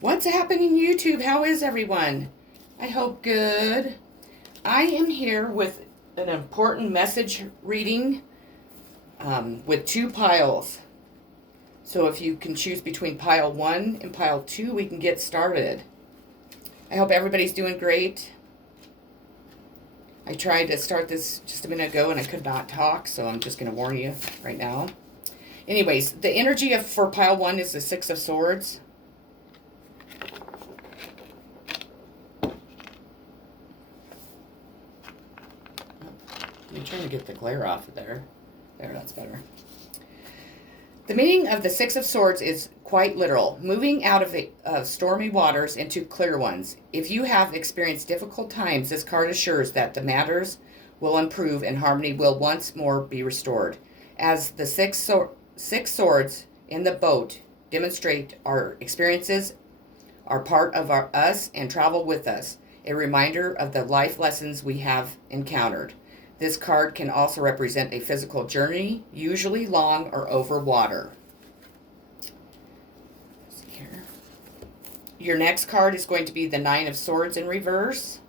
What's happening, YouTube? How is everyone? I hope good. I am here with an important message reading with two piles. So if you can choose between pile 1 and pile 2, we can get started. I hope everybody's doing great. I tried to start this just a minute ago and I could not talk, so I'm just going to warn you right now. Anyways, the energy for pile 1 is the Six of Swords. I'm trying to get the glare off of there. There, that's better. The meaning of the Six of Swords is quite literal, moving out of the stormy waters into clear ones. If you have experienced difficult times, this card assures that the matters will improve and harmony will once more be restored. As the six swords in the boat demonstrate, our experiences are part of us and travel with us, a reminder of the life lessons we have encountered. This card can also represent a physical journey, usually long or over water. Let's see here. Your next card is going to be the Nine of Swords in reverse.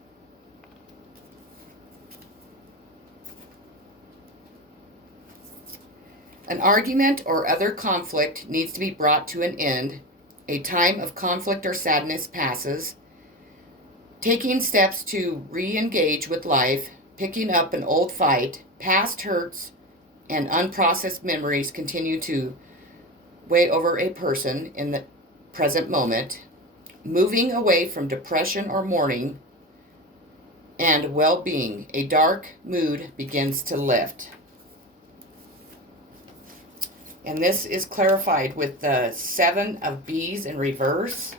An argument or other conflict needs to be brought to an end. A time of conflict or sadness passes. Taking steps to re-engage with life, picking up an old fight, past hurts, and unprocessed memories continue to weigh over a person in the present moment. Moving away from depression or mourning and well-being, a dark mood begins to lift. And this is clarified with the Seven of Bees in reverse.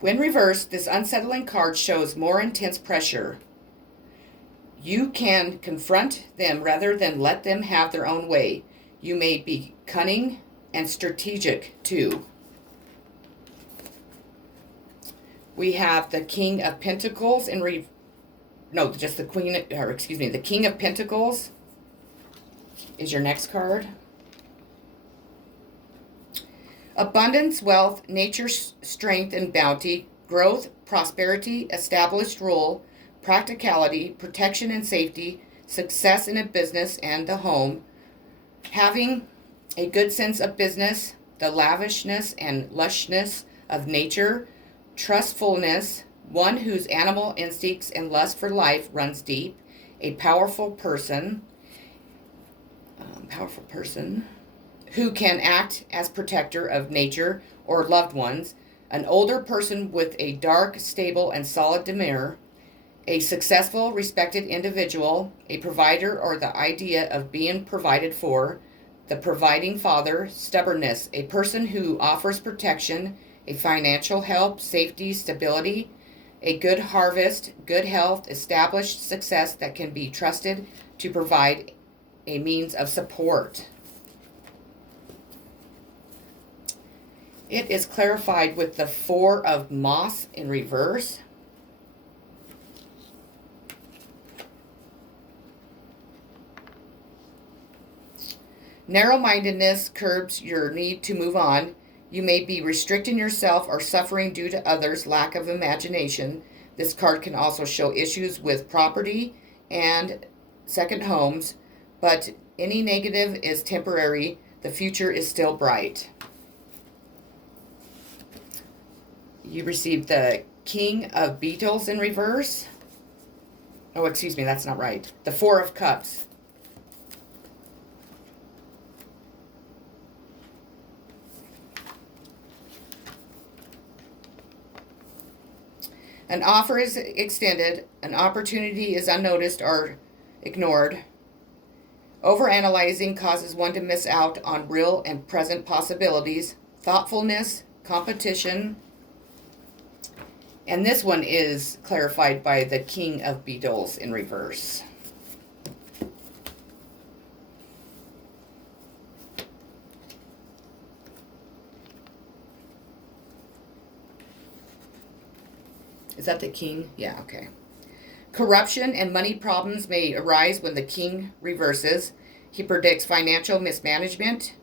When reversed, this unsettling card shows more intense pressure. You can confront them rather than let them have their own way. You may be cunning and strategic too. We have the King of Pentacles in the King of Pentacles is your next card. Abundance, wealth, nature's strength and bounty, growth, prosperity, established rule, practicality, protection and safety, success in a business and the home, having a good sense of business, the lavishness and lushness of nature, trustfulness, one whose animal instincts and lust for life runs deep, a powerful person who can act as protector of nature or loved ones, an older person with a dark, stable, and solid demeanor, a successful, respected individual, a provider or the idea of being provided for, the providing father, stubbornness, a person who offers protection, a financial help, safety, stability, a good harvest, good health, established success that can be trusted to provide a means of support. It is clarified with the Four of Moss in reverse. Narrow-mindedness curbs your need to move on. You may be restricting yourself or suffering due to others' lack of imagination. This card can also show issues with property and second homes, but any negative is temporary. The future is still bright. You received the King of Beetles in reverse. Oh, excuse me, that's not right. The Four of Cups. An offer is extended, an opportunity is unnoticed or ignored. Overanalyzing causes one to miss out on real and present possibilities. Thoughtfulness, competition. And this one is clarified by the King of Beetles in reverse. Is that the king? Yeah, okay. Corruption and money problems may arise when the king reverses. He predicts financial mismanagement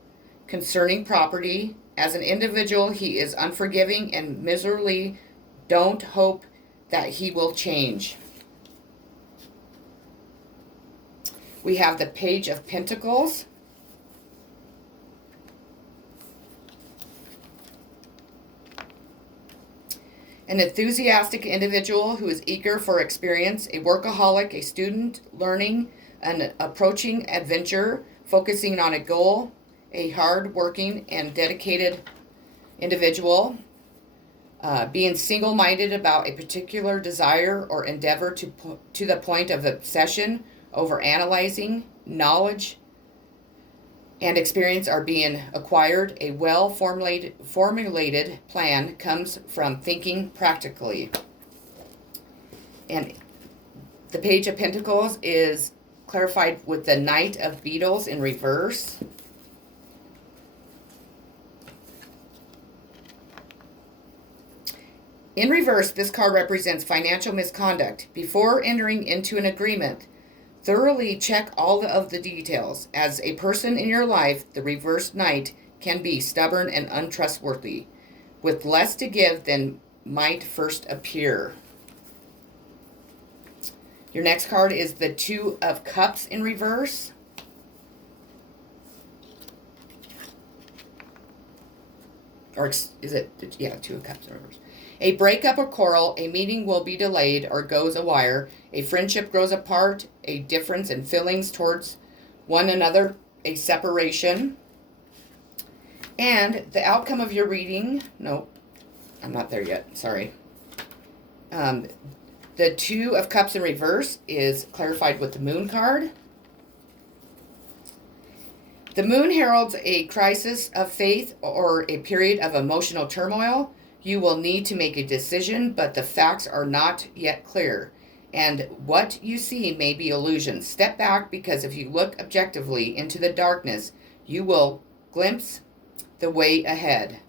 concerning property. As an individual, he is unforgiving and miserly. Don't hope that he will change. We have the Page of Pentacles. An enthusiastic individual who is eager for experience, a workaholic, a student learning, an approaching adventure, focusing on a goal, a hard-working and dedicated individual, being single-minded about a particular desire or endeavor to the point of obsession, over analyzing, knowledge and experience are being acquired. A well-formulated plan comes from thinking practically. And the Page of Pentacles is clarified with the Knight of Beetles in reverse. In reverse, this card represents financial misconduct. Before entering into an agreement, thoroughly check all of the details. As a person in your life, the reversed knight can be stubborn and untrustworthy, with less to give than might first appear. Your next card is the Two of Cups in reverse. Or is it, yeah, Two of Cups in reverse. A breakup or quarrel, a meeting will be delayed or goes awry. A friendship grows apart, a difference in feelings towards one another, a separation. And the outcome of your reading, nope, I'm not there yet, sorry. The Two of Cups in reverse is clarified with the Moon card. The Moon heralds a crisis of faith or a period of emotional turmoil. You will need to make a decision, but the facts are not yet clear, and what you see may be illusion. Step back, because if you look objectively into the darkness, you will glimpse the way ahead.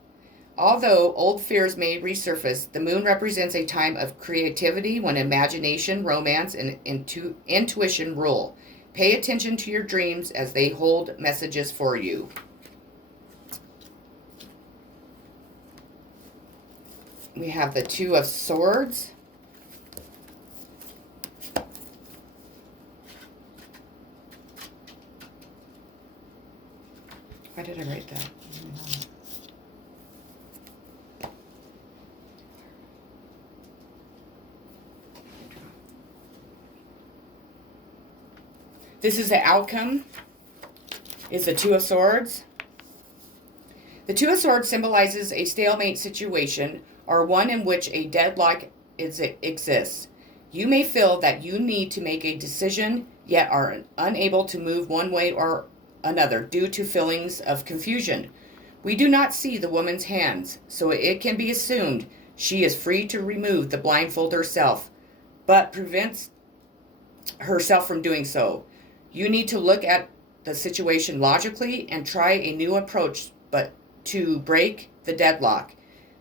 Although old fears may resurface, the Moon represents a time of creativity when imagination, romance, and intuition rule. Pay attention to your dreams as they hold messages for you. We have the Two of Swords. Why did I write that? This is the outcome, is the Two of Swords. The Two of Swords symbolizes a stalemate situation, or one in which a deadlock exists. You may feel that you need to make a decision, yet are unable to move one way or another due to feelings of confusion. We do not see the woman's hands, so it can be assumed she is free to remove the blindfold herself, but prevents herself from doing so. You need to look at the situation logically and try a new approach, but to break the deadlock.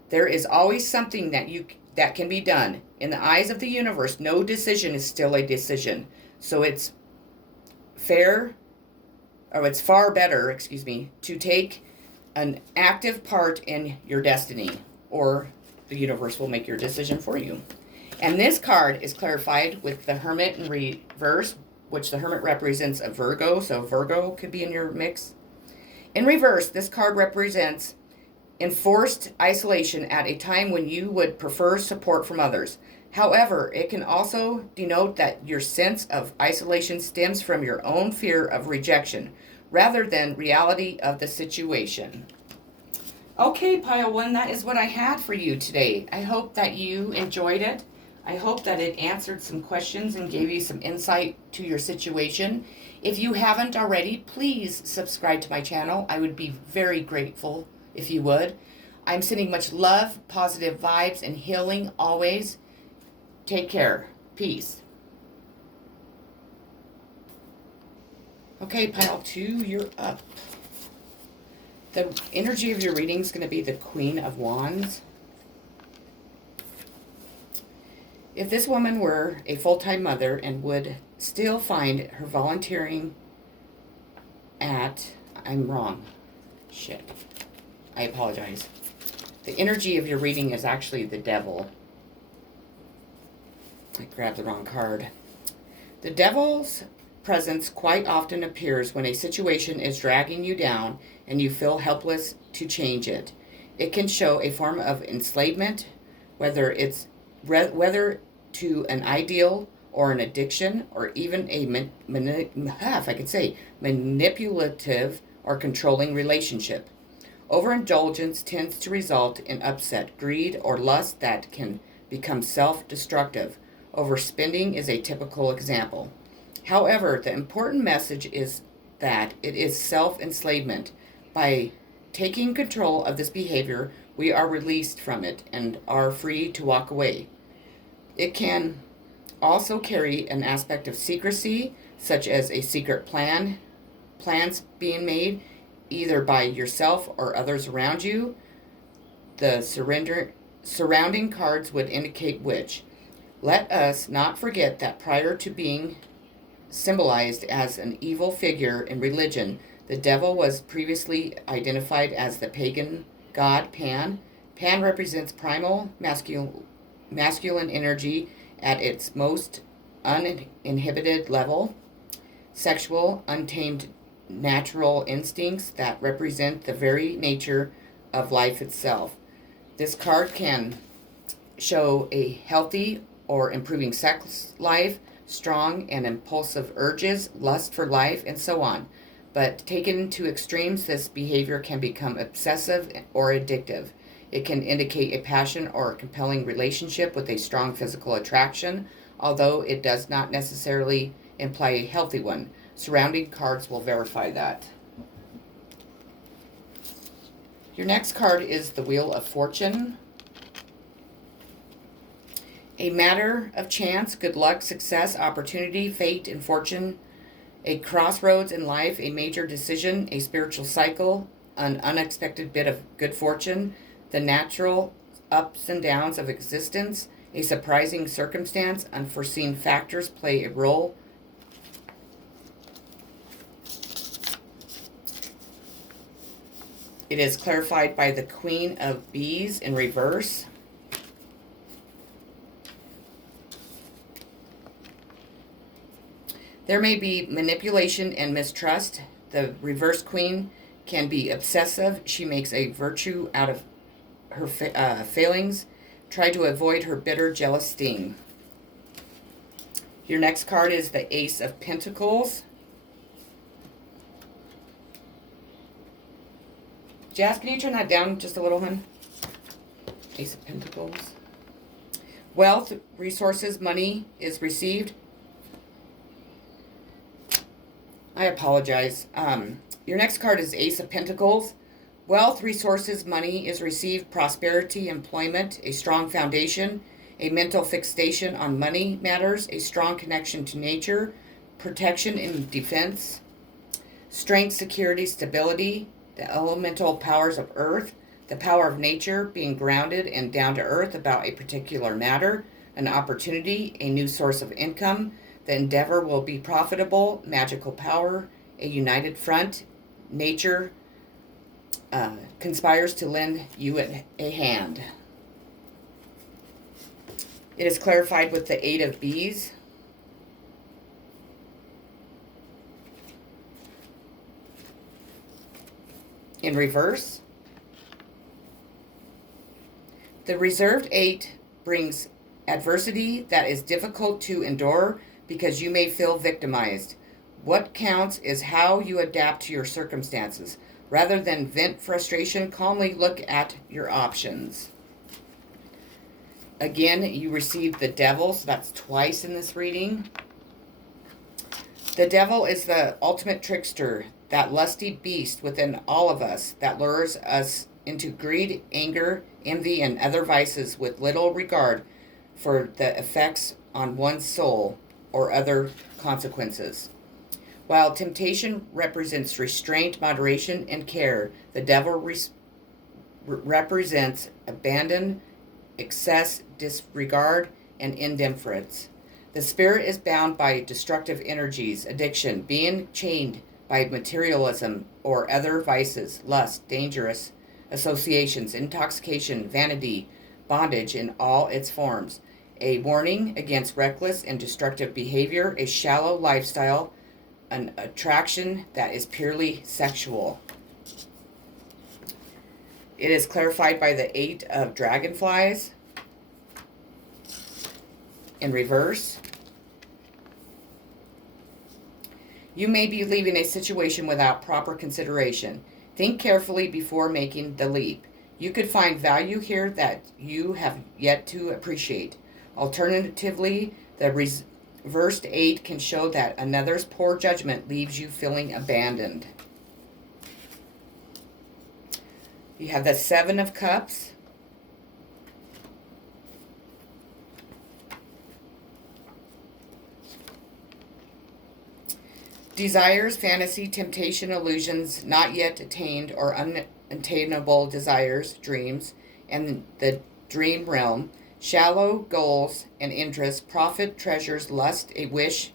There is always something that can be done. In the eyes of the universe, no decision is still a decision. So it's far better, to take an active part in your destiny, or the universe will make your decision for you. And this card is clarified with the Hermit in reverse, which the Hermit represents a Virgo, so Virgo could be in your mix. In reverse, this card represents enforced isolation at a time when you would prefer support from others. However, it can also denote that your sense of isolation stems from your own fear of rejection rather than reality of the situation. Okay, Pile 1, that is what I had for you today. I hope that you enjoyed it. I hope that it answered some questions and gave you some insight to your situation. If you haven't already, please subscribe to my channel. I would be very grateful if you would. I'm sending much love, positive vibes, and healing always. Take care. Peace. Okay, Pile 2, you're up. The energy of your reading is going to be the Queen of Wands. If this woman were a full-time mother and would still find her volunteering at, I'm wrong. Shit. I apologize. The energy of your reading is actually the devil. I grabbed the wrong card. The devil's presence quite often appears when a situation is dragging you down and you feel helpless to change it. It can show a form of enslavement, whether to an ideal or an addiction, or even a manipulative or controlling relationship. Overindulgence tends to result in upset, greed, or lust that can become self-destructive. Overspending is a typical example. However, the important message is that it is self-enslavement. By taking control of this behavior, we are released from it and are free to walk away. It can also carry an aspect of secrecy, such as a secret plans being made either by yourself or others around you. The surrounding cards would indicate which. Let us not forget that prior to being symbolized as an evil figure in religion, the devil was previously identified as the pagan god Pan. Pan represents primal masculine energy at its most uninhibited level, sexual, untamed natural instincts that represent the very nature of life itself. This card can show a healthy or improving sex life, strong and impulsive urges, lust for life, and so on. But taken to extremes, this behavior can become obsessive or addictive. It can indicate a passion or a compelling relationship with a strong physical attraction, although it does not necessarily imply a healthy one. Surrounding cards will verify that. Your next card is the Wheel of Fortune. A matter of chance, good luck, success, opportunity, fate, and fortune. A crossroads in life, a major decision, a spiritual cycle, an unexpected bit of good fortune, the natural ups and downs of existence, a surprising circumstance, unforeseen factors play a role. It is clarified by the Queen of Bees in reverse. There may be manipulation and mistrust. The reverse queen can be obsessive. She makes a virtue out of her failings. Try to avoid her bitter, jealous sting. Your next card is the Ace of Pentacles. Jazz, can you turn that down just a little, hun? Ace of Pentacles. Wealth, resources, money is received. I apologize. Your next card is Ace of Pentacles. Wealth, resources, money is received. Prosperity, employment, a strong foundation, a mental fixation on money matters, a strong connection to nature, protection and defense, strength, security, stability, the elemental powers of earth, the power of nature, being grounded and down to earth about a particular matter, an opportunity, a new source of income. The endeavor will be profitable, magical power, a united front. Nature conspires to lend you a hand. It is clarified with the Eight of Bees. In reverse, the reserved Eight brings adversity that is difficult to endure because you may feel victimized. What counts is how you adapt to your circumstances. Rather than vent frustration, calmly look at your options. Again, you received the Devil, so that's twice in this reading. The devil is the ultimate trickster, that lusty beast within all of us that lures us into greed, anger, envy, and other vices with little regard for the effects on one's soul or other consequences. While temptation represents restraint, moderation, and care, the devil represents abandon, excess, disregard, and indifference. The spirit is bound by destructive energies, addiction, being chained by materialism or other vices, lust, dangerous associations, intoxication, vanity, bondage in all its forms. A warning against reckless and destructive behavior, a shallow lifestyle, an attraction that is purely sexual. It is clarified by the 8 of dragonflies in reverse. You may be leaving a situation without proper consideration. Think carefully before making the leap. You could find value here that you have yet to appreciate. Alternatively, the reversed 8 can show that another's poor judgment leaves you feeling abandoned. You have the 7 of Cups. Desires, fantasy, temptation, illusions, not yet attained or unattainable desires, dreams, and the dream realm, shallow goals and interests, profit, treasures, lust, a wish,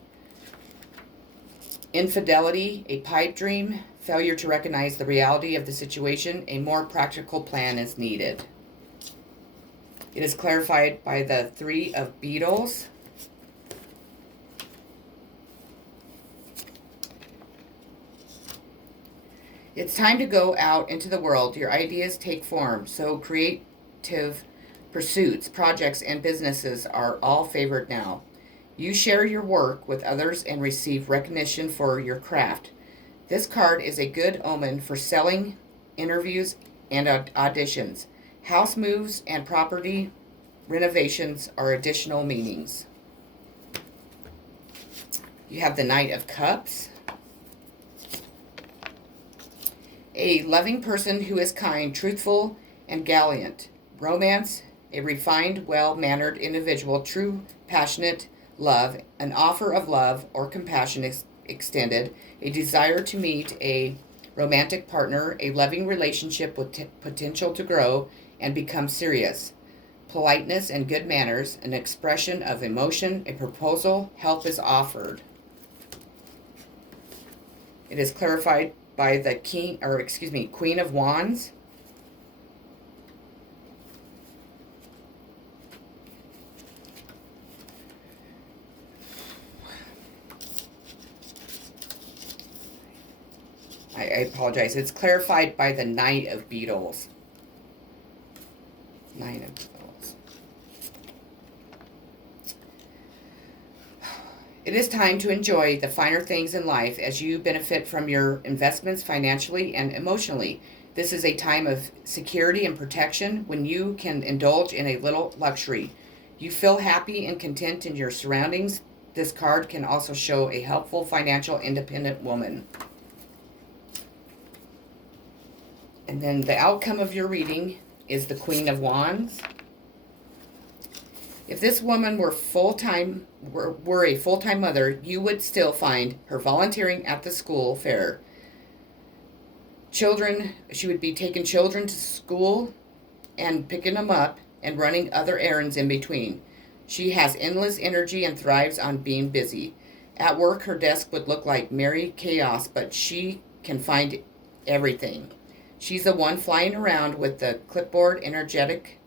infidelity, a pipe dream, failure to recognize the reality of the situation, a more practical plan is needed. It is clarified by the 3 of beetles. It's time to go out into the world. Your ideas take form. So creative pursuits, projects, and businesses are all favored now. You share your work with others and receive recognition for your craft. This card is a good omen for selling, interviews, and auditions. House moves and property renovations are additional meanings. You have the Knight of Cups. A loving person who is kind, truthful, and gallant. Romance, a refined, well-mannered individual, true, passionate love, an offer of love or compassion extended, a desire to meet a romantic partner, a loving relationship with potential to grow and become serious. Politeness and good manners, an expression of emotion, a proposal, help is offered. It is clarified by the Queen of Wands. I apologize. It's clarified by the Knight of Beetles. Knight of Beetles. It is time to enjoy the finer things in life as you benefit from your investments financially and emotionally. This is a time of security and protection when you can indulge in a little luxury. You feel happy and content in your surroundings. This card can also show a helpful financial independent woman. And then the outcome of your reading is the Queen of Wands. If this woman were a full-time mother, you would still find her volunteering at the school fair. She would be taking children to school and picking them up and running other errands in between. She has endless energy and thrives on being busy. At work, her desk would look like merry chaos, but she can find everything. She's the one flying around with the clipboard, energetic,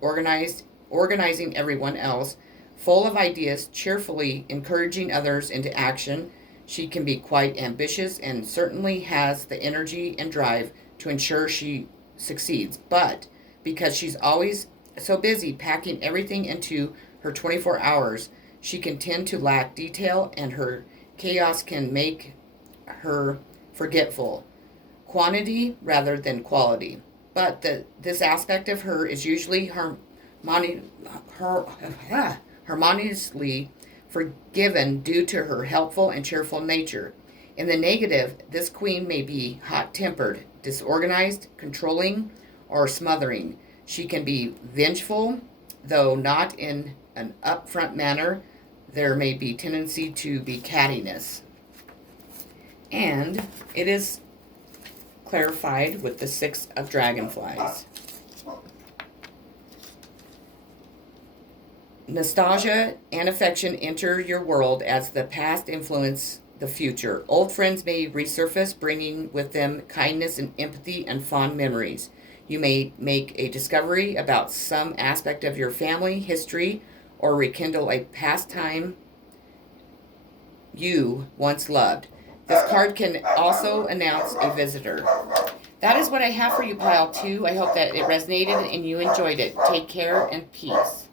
organizing everyone else, full of ideas, cheerfully encouraging others into action. She can be quite ambitious and certainly has the energy and drive to ensure she succeeds. But because she's always so busy packing everything into her 24 hours, she can tend to lack detail, and her chaos can make her forgetful. Quantity rather than quality. But this aspect of her is usually harmoniously forgiven due to her helpful and cheerful nature. In the negative, this queen may be hot-tempered, disorganized, controlling, or smothering. She can be vengeful, though not in an upfront manner. There may be tendency to be cattiness. And it is clarified with the 6 of dragonflies. Nostalgia and affection enter your world as the past influence the future. Old friends may resurface, bringing with them kindness and empathy and fond memories. You may make a discovery about some aspect of your family history or rekindle a pastime you once loved. This card can also announce a visitor. That is what I have for you, pile 2. I hope that it resonated and you enjoyed it. Take care and peace.